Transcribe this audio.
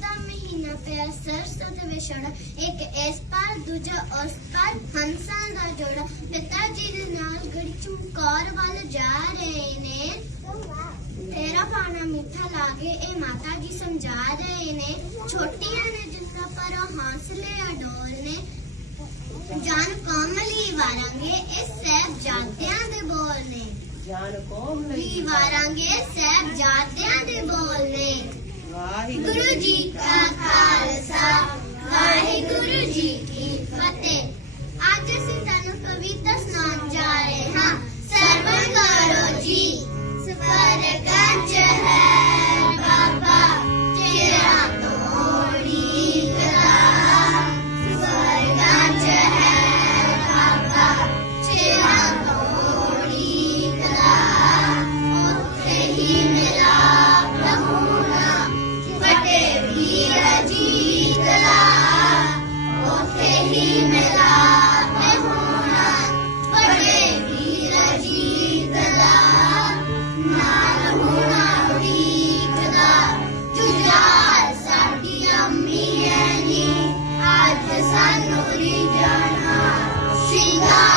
ਦਾ ਮਹੀਨਾ ਪਿਆ ਸਰਸੋਂ ਦੇ ਵਿਛੋੜਾ, ਇੱਕ ਇਸ ਪਾਰ ਦੂਜਾ ਉਸ ਪਾਰ ਹੰਸਾਂ ਦਾ ਜੋੜਾ। ਪਿਤਾ ਜੀ ਦੇ ਨਾਲ ਗੜੀ ਚਮਕੌਰ ਵੱਲ ਜਾ ਰਹੇ ਨੇ, ਤੇਰਾ ਪਾਣਾ ਮਿੱਠਾ ਲਾਗੇ ਇਹ ਮਾਤਾ ਜੀ ਸਮਝਾ ਰਹੇ ਨੇ। ਛੋਟੀਆਂ ਨੇ ਜਿੰਦਾ ਪਰ ਹੌਸਲੇ ਅਡੋਲ ਨੇ, ਜਾਨ ਕੌਮ ਲਈ ਵਾਰਾਂਗੇ ਇਹ ਸਾਹਿਬਜ਼ਾਦਿਆਂ ਦੇ ਬੋਲ ਨੇ। ਜਾਨ ਕੌਮ ਲਈ ਵਾਰਾਂਗੇ ਸਾਹਿਬਜ਼ਾਦਿਆਂ ਦੇ ਬੋਲ ਨੇ। ਵਾਹਿਗੁਰੂ ਜੀ ਕਾ ਖਾਲਸਾ ਵਾਹਿਗੁਰੂ ਜੀ ਕੀ ਫਤਿਹ। ਅੱਜ ਅਸੀਂ ਤੁਹਾਨੂੰ ਕਵਿਤਾ ਸੁਣਾਉਣ ਜਾ ਰਹੇ ਹਾਂ। ਸਰਵਣ ਕਰੋ ਜੀ। ਸਵਰਗਾਂ 'ਚ ਹੈ ਬਾਬਾ ਤੇਰਾ ਤੋੜੀ ਕਲਾ, ਸਵਰਗਾਂ 'ਚ ਹੈ ਬਾਬਾ ਤੇਰਾ ਤੋੜੀ ਕਲਾ। ਉੱਥੇ ਹੀ ਮਿਲਾ ਪ੍ਰਭੂਨਾ ਵੱਡੇ ਵੀਰ ਜੀ ਕਲਾ, ਉੱਥੇ ਹੀ ਮਿਲਾ ਪ੍ਰਭੂਨਾ ਵੱਡੇ ਵੀਰ ਜੀ ਕਲਾ। ਨਾਲ ਹੋਣਾ ਉਡੀਕਦਾ ਜੁਝਾਰ ਸਾਡੀ ਅੰਮੀ ਹੈ ਨੀ, ਅੱਜ ਸਾਨੂੰ ਰੀ ਜਾਣਾ ਸਿੰਗਾਰ